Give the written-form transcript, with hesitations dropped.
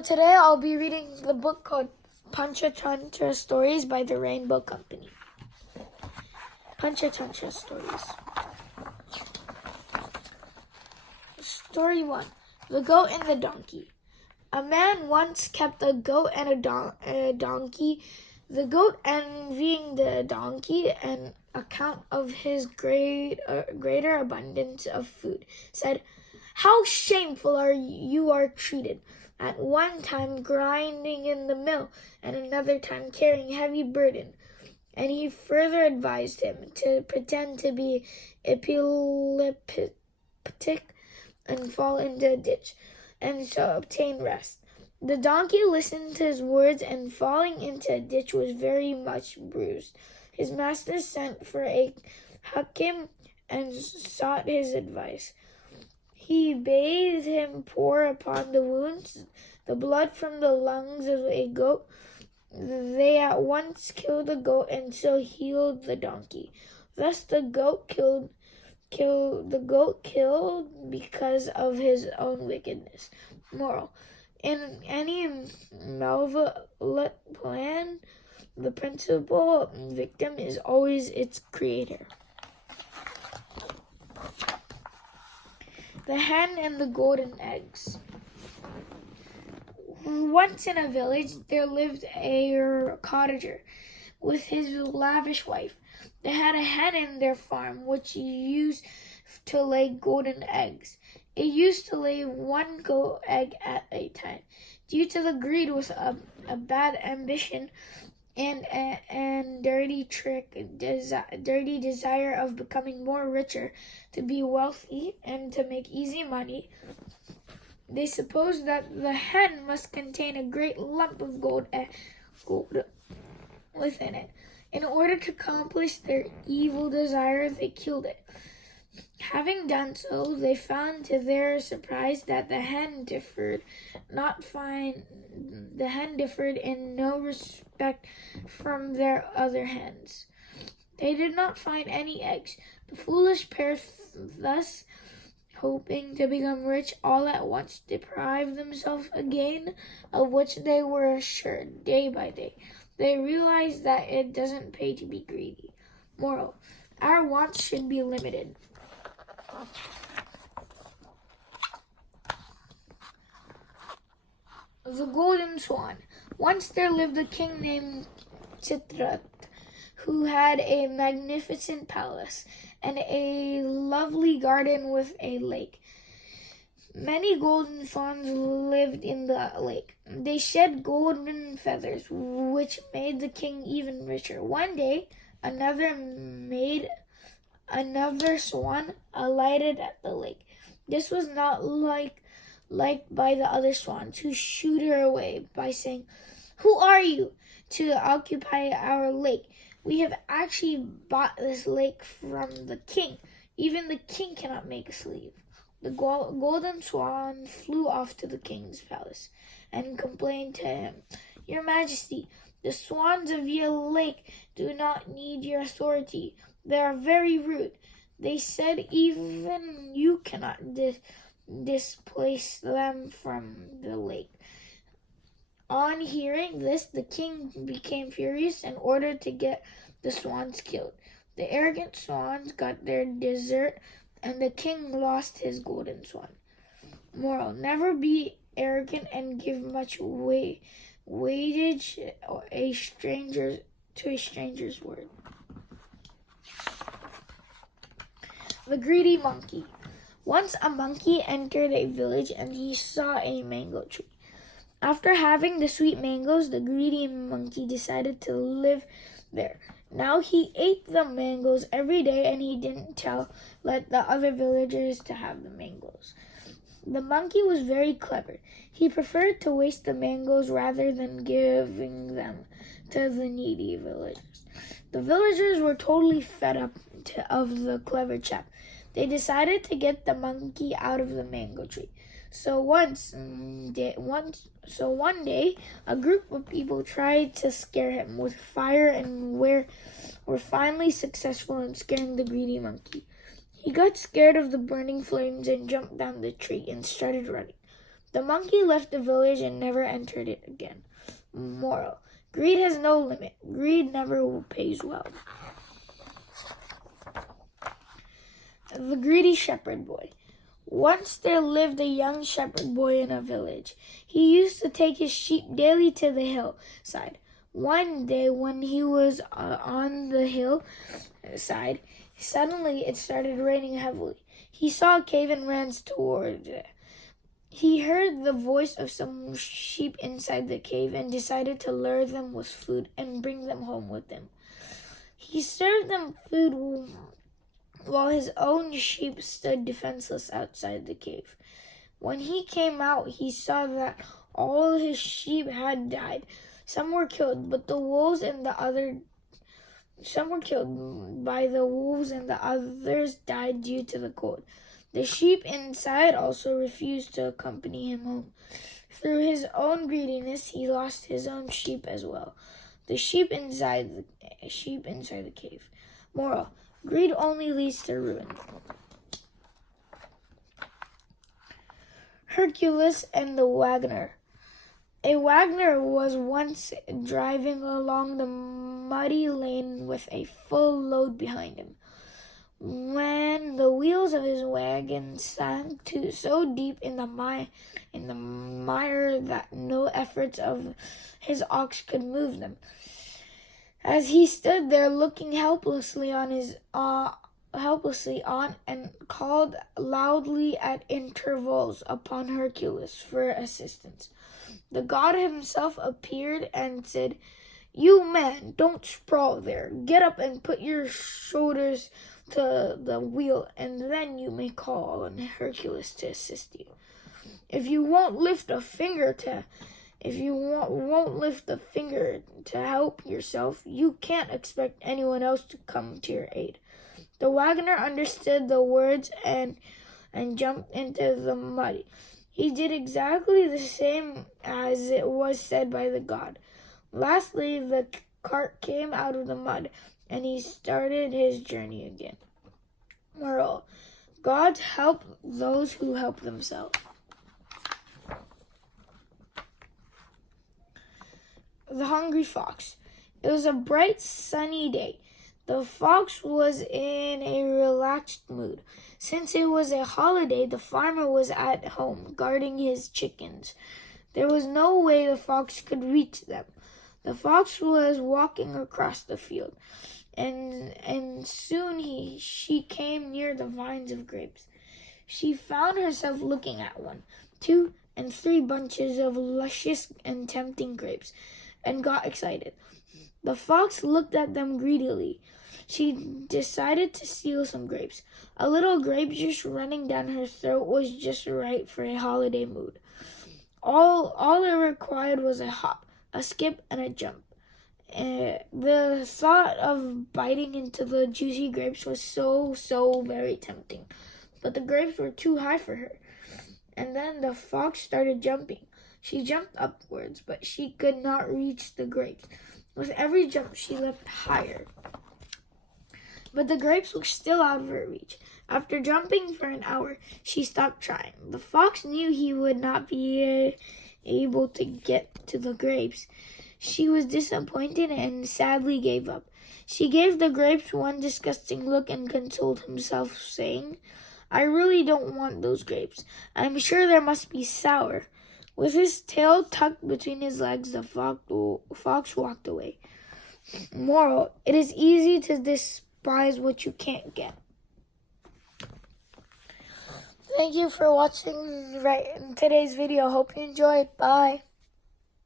So today I'll be reading the book called Panchatantra Stories by the Rainbow Company. Panchatantra Stories. Story 1. The Goat and the Donkey. A man once kept a goat and a donkey. The goat, envying the donkey on account of his greater abundance of food, said, "How shameful you are treated, at one time grinding in the mill, and another time carrying heavy burden." And he further advised him to pretend to be epileptic and fall into a ditch, and so obtain rest. The donkey listened to his words, and falling into a ditch was very much bruised. His master sent for a hakim and sought his advice. He bade him pour upon the wounds the blood from the lungs of a goat. They at once killed the goat and so healed the donkey. Thus the goat killed because of his own wickedness. Moral: in any malevolent plan, the principal victim is always its creator. The Hen and the Golden Eggs. Once in a village there lived a cottager with his lavish wife. They had a hen in their farm which used to lay golden eggs. It used to lay one gold egg at a time. Due to the greed with a bad ambition and dirty desire of becoming more richer, to be wealthy and to make easy money, they supposed that the hen must contain a great lump of gold within it. In order to accomplish their evil desire, they killed it. Having done so, they found to their surprise that the hen differed in no respect from their other hens. They did not find any eggs. The foolish pair, thus hoping to become rich all at once, deprived themselves again of which they were assured day by day. They realized that it doesn't pay to be greedy. Moral: our wants should be limited. The Golden Swan. Once there lived a king named Chitrat, who had a magnificent palace and a lovely garden with a lake. Many golden swans lived in the lake. They shed golden feathers, which made the king even richer. One day, another swan alighted at the lake. This was not liked by the other swans, who shooed her away by saying, "Who are you to occupy our lake? We have actually bought this lake from the king. Even the king cannot make us leave." The golden swan flew off to the king's palace and complained to him, "Your Majesty, the swans of your lake do not need your authority. They are very rude. They said even you cannot displace them from the lake." On hearing this, the king became furious and ordered to get the swans killed. The arrogant swans got their dessert, and the king lost his golden swan. Moral: never be arrogant and give much weightage to a stranger's word. The Greedy Monkey. Once a monkey entered a village and he saw a mango tree. After having the sweet mangoes, the greedy monkey decided to live there. Now he ate the mangoes every day, and he didn't let the other villagers to have the mangoes. The monkey was very clever. He preferred to waste the mangoes rather than giving them to the needy villagers. The villagers were totally fed up of the clever chap. They decided to get the monkey out of the mango tree. So one day, a group of people tried to scare him with fire and were finally successful in scaring the greedy monkey. He got scared of the burning flames and jumped down the tree and started running. The monkey left the village and never entered it again. Moral: greed has no limit. Greed never pays well. The Greedy Shepherd Boy. Once there lived a young shepherd boy in a village. He used to take his sheep daily to the hillside. One day when he was on the hillside, suddenly it started raining heavily. He saw a cave and ran towards it. He heard the voice of some sheep inside the cave and decided to lure them with food and bring them home with him. He served them food while his own sheep stood defenseless outside the cave. When he came out, he saw that all his sheep had died. Some were killed, but the wolves and some were killed by the wolves and the others died due to the cold. The sheep inside also refused to accompany him home. Through his own greediness, he lost his own sheep as well. The sheep inside the cave. Moral: greed only leads to ruin. Hercules and the Wagoner. A wagoner was once driving along the muddy lane with a full load behind him, when the wheels of his wagon sank so deep in the mire that no efforts of his ox could move them. As he stood there looking helplessly on and called loudly at intervals upon Hercules for assistance, the god himself appeared and said, "You man, don't sprawl there. Get up and put your shoulders to the wheel, and then you may call on Hercules to assist you. If you won't lift a finger to help yourself, you can't expect anyone else to come to your aid." The wagoner understood the words and jumped into the mud. He did exactly the same as it was said by the god. Lastly, the cart came out of the mud, and he started his journey again. Moral: gods help those who help themselves. The Hungry Fox. It was a bright, sunny day. The fox was in a relaxed mood. Since it was a holiday, the farmer was at home guarding his chickens. There was no way the fox could reach them. The fox was walking across the field, and soon she came near the vines of grapes. She found herself looking at 1, 2, and 3 bunches of luscious and tempting grapes, and got excited. The fox looked at them greedily. She decided to steal some grapes. A little grape juice running down her throat was just right for a holiday mood. All it required was a hop, a skip, and a jump. The thought of biting into the juicy grapes was so very tempting. But the grapes were too high for her. And then the fox started jumping. She jumped upwards, but she could not reach the grapes. With every jump, she leapt higher. But the grapes were still out of her reach. After jumping for an hour, she stopped trying. The fox knew he would not be able to get to the grapes. She was disappointed and sadly gave up. She gave the grapes one disgusting look and consoled himself, saying, "I really don't want those grapes. I'm sure they must be sour." With his tail tucked between his legs, the fox walked away. Moral: it is easy to despise what you can't get. Thank you for watching today's video. Hope you enjoyed. Bye.